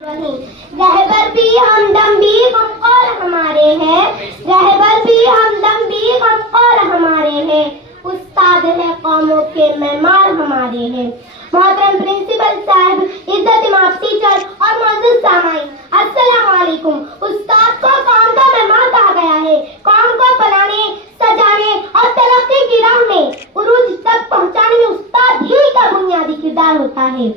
रहबर भी हमदम भी गमखोर हमारे हैं, रहबर भी हमदम भी गमखोर हमारे हैं, उस्ताद है कौमों के मेहमान हमारे हैं। मोहतरम प्रिंसिपल साहब, इज्जत माफ टीचर और मौजूद सामाईन, अस्सलाम वालेकुम। उस्ताद को कौम का मेहमान कहा गया है। कौम को बनाने, सजाने और तरक्की की राह में उरूज तक पहुंचाने में उस्ताद ही का बुनियादी किरदार होता है।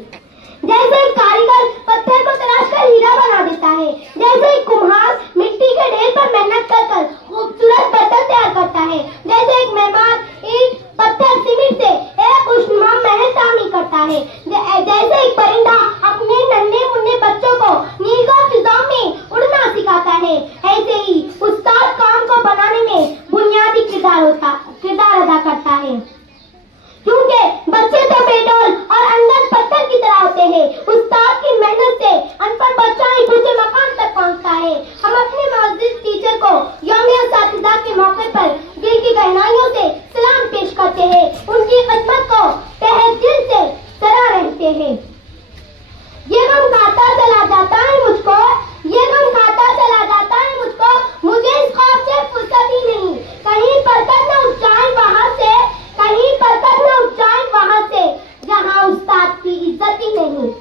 जैसे कारीगर पत्थर को तराश कर हीरा बना देता है, जैसे कुम्हार मिट्टी के ढेर पर मेहनत कर खूबसूरत बर्तन तैयार करता है, जैसे एक मेहमान ईंट पत्थर सीमेंट से एक खुशनुमा महल तामीर करता है, जैसे एक परिंदा अपने नन्हे मुन्ने बच्चों को नीलगाह फिजाओं में उड़ना सिखाता है, ऐसे ही उस्ताद कौम को बनाने में बुनियादी किरदार अदा करता है। क्योंकि बच्चे तो बेडौल और अंदर पत्थर की तरह होते हैं। उस्ताद की मेहनत से अनपढ़ बच्चा एक ऊंचे मकाम तक पहुंचता है। हम अपने मौजूद टीचर को यौम-ए-असातिज़ा के मौके पर दिल की गहराइयों से सलाम पेश करते हैं, उनकी खिदमत को तहे दिल से सराह रहते हैं। ये गम खाता चला जाता है मुझको, ये गम खाता चला जाता है मुझको, मुझे इस खौफ से फुर्सत ही नहीं, कहीं परकत न उठ जाए वहां से, कहीं परकत न उठ जाए वहां से जहां उस्ताद की इज्जत ही नहीं।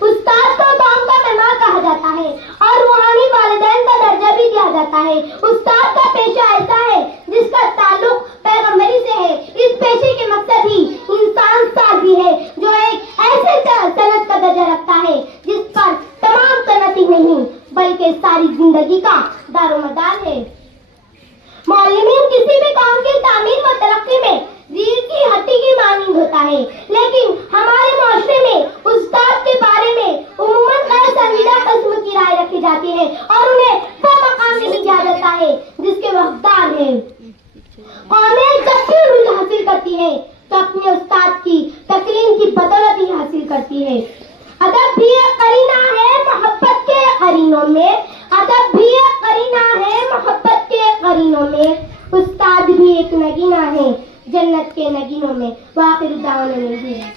उस्ताद को कौम का मेहमान कहा जाता है और रूहानी वालिदैन का दर्जा भी दिया जाता है। उस्ताद का पेशा ऐसा है जिसका ताल्लुक पैगंबरी से है। इस पेशे के मकसद ही इंसान साजी है, जो एक ऐसे सनत का दर्जा रखता है जिस पर तमाम सनत ही नहीं बल्कि सारी जिंदगी का दारोमदार है। मौलवीन किसी भी कौम की तामीर व तरक्की में रीढ़ की हड्डी की मानंद होता है, लेकिन हमारे माशरे में उस्ताद के बारे में उम्मन गैर संजीदा किस्म की राय रखी जाती है और उन्हें वो मकाम नहीं दिया जाता है जिसके वो हकदार हैं। कौमें जब भी उरूज हासिल करती है तो अपने उस्ताद की तकरीम की बदौलत ही हासिल करती है। अदब भी एक करीना है मोहब्बत के करीनों में, अदब भी एक करीना है मोहब्बत के करीनों में, उस्ताद भी एक नगीना है जन्नत के नगीनों में। वाखिर दावाना।